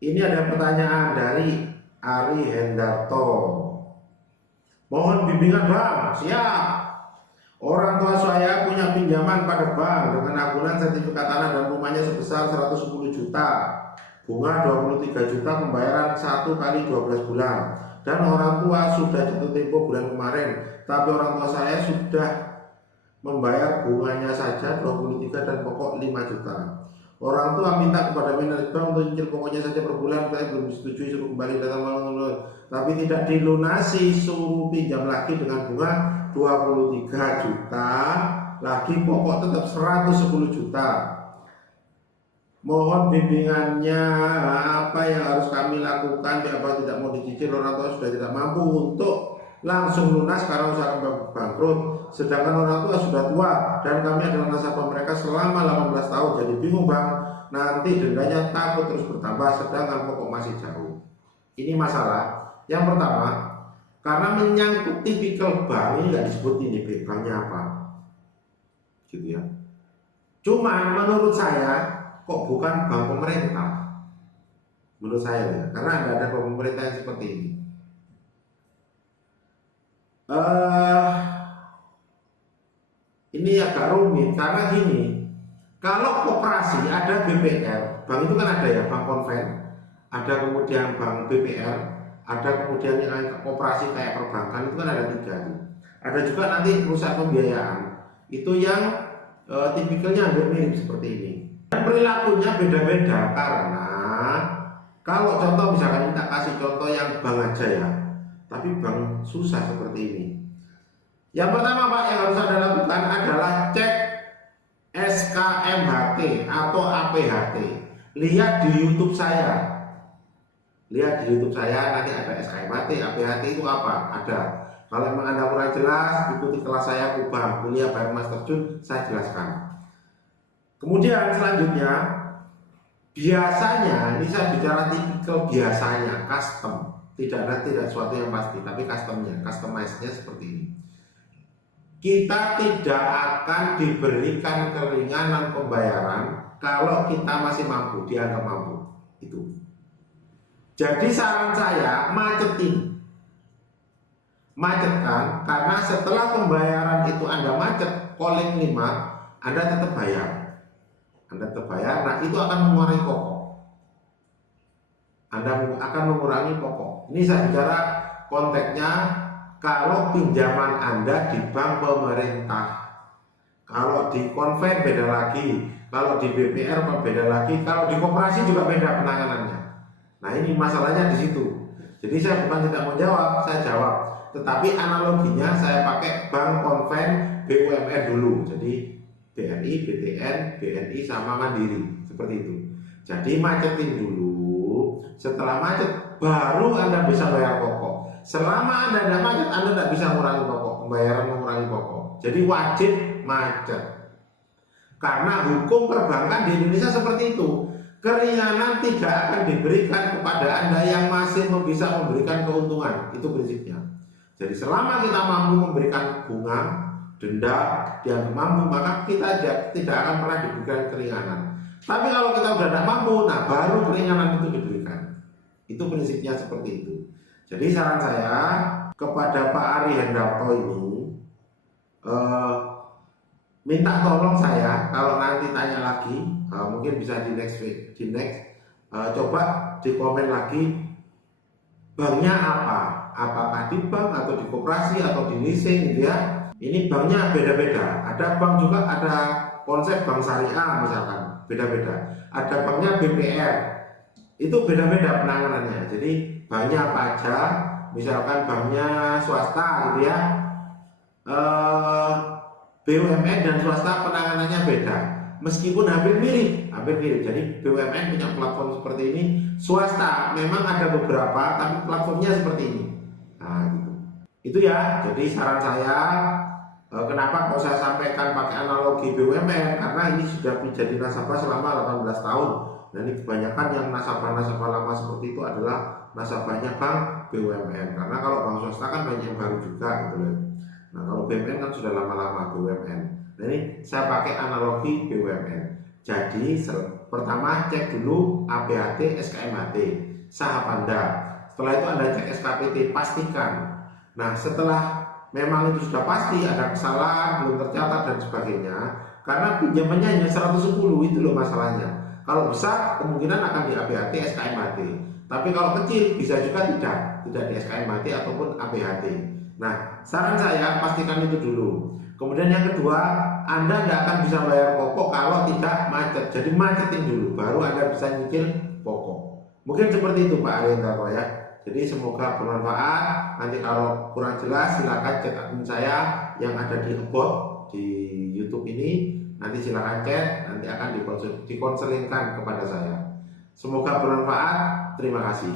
Ini ada pertanyaan dari Ari Hendarto. Mohon bimbingan Bang. Siap. Orang tua saya punya pinjaman pada bank dengan agunan sertifikat tanah dan rumahnya sebesar 110 juta. Bunga 23 juta, pembayaran 1 kali 12 bulan. Dan orang tua sudah jatuh tempo bulan kemarin. Tapi orang tua saya sudah membayar bunganya saja 23 dan pokok 5 juta. Orang tua minta kepada manajer bank untuk cicil pokoknya saja per bulan. Saya belum disetujui, suruh kembali datang malam, tapi tidak dilunasi, suruh pinjam lagi dengan bunga 23 juta lagi, pokok tetap 110 juta. Mohon bimbingannya, apa yang harus kami lakukan? Apa tidak mau dicicil, orang tua sudah tidak mampu untuk langsung lunas karena usaha bangkrut, sedangkan orang tua sudah tua dan kami adalah nasabah mereka selama 18 tahun. Jadi bingung Bang, nanti dendanya takut terus bertambah sedangkan pokok masih jauh. Ini masalah. Yang pertama, karena menyangkut tipikal bank, ini nggak disebut ini banknya apa gitu ya. Cuma menurut saya kok bukan bank pemerintah, menurut saya ya, karena nggak ada bank pemerintah yang seperti ini. Ini agak rumit karena gini, kalau koperasi ada BPR, bank itu kan ada ya, bank konven, ada kemudian bank BPR, ada kemudian yang koperasi kayak perbankan, itu kan ada 3 tuh. Ada juga nanti perusahaan pembiayaan, itu yang tipikalnya hampir mirip seperti ini. Dan perilakunya beda-beda karena kalau contoh misalkan kita kasih contoh yang bank aja ya, tapi bank susah seperti ini. Yang pertama Pak yang harus Anda lakukan adalah cek SKMHT atau APHT. Lihat di YouTube saya. Lihat di YouTube saya, nanti ada SKMHT, APHT itu apa? Ada. Kalau memang Anda kurang jelas, ikuti kelas saya Kubang, kuliah bareng Mas Terjun, saya jelaskan. Kemudian selanjutnya, biasanya, ini saya bicara tipikal biasanya, custom. Tidak sesuatu yang pasti, tapi customnya, customize-nya seperti ini. Kita tidak akan diberikan keringanan pembayaran kalau kita masih mampu, dianggap mampu. Itu. Jadi saran saya macetkan, karena setelah pembayaran itu Anda macet, calling 5, Anda tetap bayar. Nah itu akan mengurangi pokok. Anda akan mengurangi pokok. Ini saya bicara konteksnya kalau pinjaman Anda di bank pemerintah. Kalau di konven beda lagi, kalau di BPR beda lagi, kalau di koperasi juga beda penanganannya. Nah ini masalahnya di situ. Jadi saya bukan tidak mau jawab, saya jawab. Tetapi analoginya saya pakai bank konven BUMN dulu. Jadi BRI, BTN, BNI sama Mandiri seperti itu. Jadi macetin dulu. Setelah macet baru Anda bisa bayar pokok. Selama Anda tidak macet, Anda tidak bisa mengurangi pokok. Pembayaran mengurangi pokok. Jadi wajib macet. Karena hukum perbankan di Indonesia seperti itu. Keringanan tidak akan diberikan kepada Anda yang masih bisa memberikan keuntungan. Itu prinsipnya. Jadi selama kita mampu memberikan bunga, denda, dianggap mampu, maka kita tidak akan pernah diberikan keringanan. Tapi kalau kita sudah tidak mampu, nah baru keringanan itu diberikan. Itu prinsipnya seperti itu. Jadi saran saya kepada Pak Ari Hendarto ini, minta tolong saya kalau nanti tanya lagi, mungkin bisa di next coba di komen lagi banknya apa, apakah di bank atau di koperasi atau di leasing gitu ya. Ini banknya beda-beda. Ada bank juga ada konsep bank syariah misalkan, beda-beda. Ada banknya BPR, itu beda-beda penanganannya. Jadi banknya apa aja, misalkan banknya swasta gitu ya, BUMN dan swasta penanganannya beda, meskipun hampir mirip. Jadi BUMN punya platform seperti ini, swasta memang ada beberapa, tapi platformnya seperti ini. Nah gitu. Itu ya. Jadi saran saya, kenapa kok saya sampaikan pakai analogi BUMN, karena ini sudah menjadi nasabah selama 18 tahun. Dan ini kebanyakan yang nasabah-nasabah lama seperti itu adalah nasabahnya bank BUMN. Karena kalau bank swasta kan banyak yang baru juga gitu loh. Nah kalau BUMN kan sudah lama-lama BUMN. Nah ini saya pakai analogi BUMN. Jadi Pertama, cek dulu APHT, SKMHT, sah apa enggak. Setelah itu Anda cek SKPT, pastikan. Nah, setelah memang itu sudah pasti ada kesalahan, belum tercatat dan sebagainya, karena pinjamannya hanya 110, itu loh masalahnya. Kalau besar kemungkinan akan di APHT, SKMHT. Tapi kalau kecil bisa juga tidak di SKMHT ataupun APHT. Nah, saran saya pastikan itu dulu. Kemudian yang kedua, Anda tidak akan bisa bayar pokok kalau tidak macet. Jadi macetin dulu, baru Anda bisa nyicil pokok. Mungkin seperti itu Pak Arianto ya. Jadi semoga bermanfaat. Nanti kalau kurang jelas silakan cek akun saya yang ada di about di YouTube ini. Nanti silakan cek, nanti akan dikonselingkan kepada saya. Semoga bermanfaat. Terima kasih.